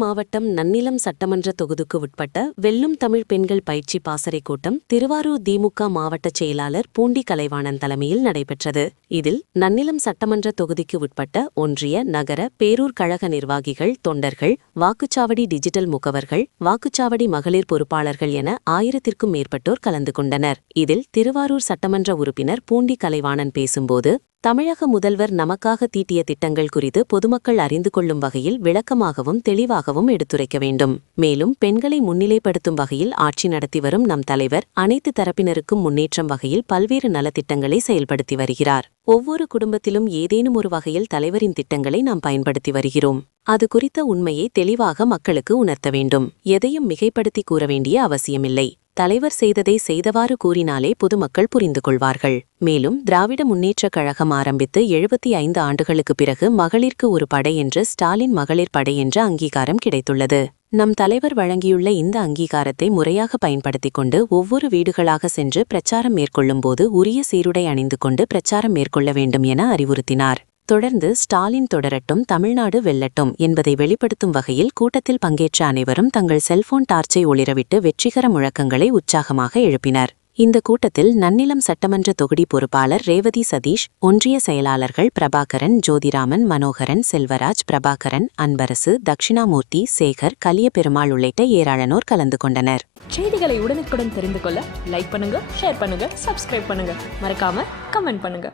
மாவட்டம் நன்னிலம் சட்டமன்ற தொகுதிக்கு உட்பட்ட வெல்லும் தமிழ் பெண்கள் பயிற்சி பாசறை கூட்டம் திருவாரூர் திமுக மாவட்ட செயலாளர் பூண்டி கலைவாணன் தலைமையில் நடைபெற்றது. இதில் நன்னிலம் சட்டமன்ற தொகுதிக்கு உட்பட்ட ஒன்றிய, நகர, பேரூர் கழக நிர்வாகிகள், தொண்டர்கள், வாக்குச்சாவடி டிஜிட்டல் முகவர்கள், வாக்குச்சாவடி மகளிர் பொறுப்பாளர்கள் என 1000க்கும் மேற்பட்டோர் கலந்து கொண்டனர். இதில் திருவாரூர் சட்டமன்ற உறுப்பினர் பூண்டி கலைவாணன் பேசும்போது, தமிழக முதல்வர் நமக்காக தீட்டிய திட்டங்கள் குறித்து பொதுமக்கள் அறிந்து கொள்ளும் வகையில் விளக்கமாகவும் தெளிவாகவும் எடுத்துரைக்க வேண்டும். மேலும் பெண்களை முன்னிலைப்படுத்தும் வகையில் ஆட்சி நடத்தி வரும் நம் தலைவர் அனைத்து தரப்பினருக்கும் முன்னேற்றம் வகையில் பல்வேறு நலத்திட்டங்களை செயல்படுத்தி வருகிறார். ஒவ்வொரு குடும்பத்திலும் ஏதேனும் ஒரு வகையில் தலைவரின் திட்டங்களை நாம் பயன்படுத்தி வருகிறோம். அது குறித்த உண்மையை தெளிவாக மக்களுக்கு உணர்த்த வேண்டும். எதையும் மிகைப்படுத்தி கூற வேண்டிய அவசியமில்லை. தலைவர் செய்ததை செய்தவாறு கூறினாலே பொதுமக்கள் புரிந்து கொள்வார்கள். மேலும் திராவிட முன்னேற்றக் கழகம் ஆரம்பித்து 75 ஆண்டுகளுக்கு பிறகு மகளிருக்கு ஒரு படை என்று ஸ்டாலின் மகளிர் படை என்ற அங்கீகாரம் கிடைத்துள்ளது. நம் தலைவர் வழங்கியுள்ள இந்த அங்கீகாரத்தை முறையாக பயன்படுத்திக் கொண்டு ஒவ்வொரு வீடுகளாக சென்று பிரச்சாரம் மேற்கொள்ளும்போது உரிய சீருடை அணிந்து கொண்டு பிரச்சாரம் மேற்கொள்ள வேண்டும் என அறிவுறுத்தினார். தொடர்ந்து ஸ்டாலின் தொடரட்டும், தமிழ்நாடு வெல்லட்டும் என்பதை வெளிப்படுத்தும் வகையில் கூட்டத்தில் பங்கேற்ற அனைவரும் தங்கள் செல்போன் டார்ச்சை ஒளிரவிட்டு வெற்றிகர முழக்கங்களை உற்சாகமாக எழுப்பினர். இந்த கூட்டத்தில் நன்னிலம் சட்டமன்ற தொகுதி பொறுப்பாளர் ரேவதி சதீஷ், ஒன்றிய செயலாளர்கள் பிரபாகரன், ஜோதிராமன், மனோகரன், செல்வராஜ், பிரபாகரன், அன்பரசு, தட்சிணாமூர்த்தி, சேகர், கலியபெருமாள் உள்ளிட்ட ஏராளனோர் கலந்து கொண்டனர். செய்திகளை உடனுக்குடன் தெரிந்து கொள்ள லைக் பண்ணுங்க, ஷேர் பண்ணுங்க, சப்ஸ்கிரைப் பண்ணுங்க, மறக்காம கமெண்ட் பண்ணுங்க.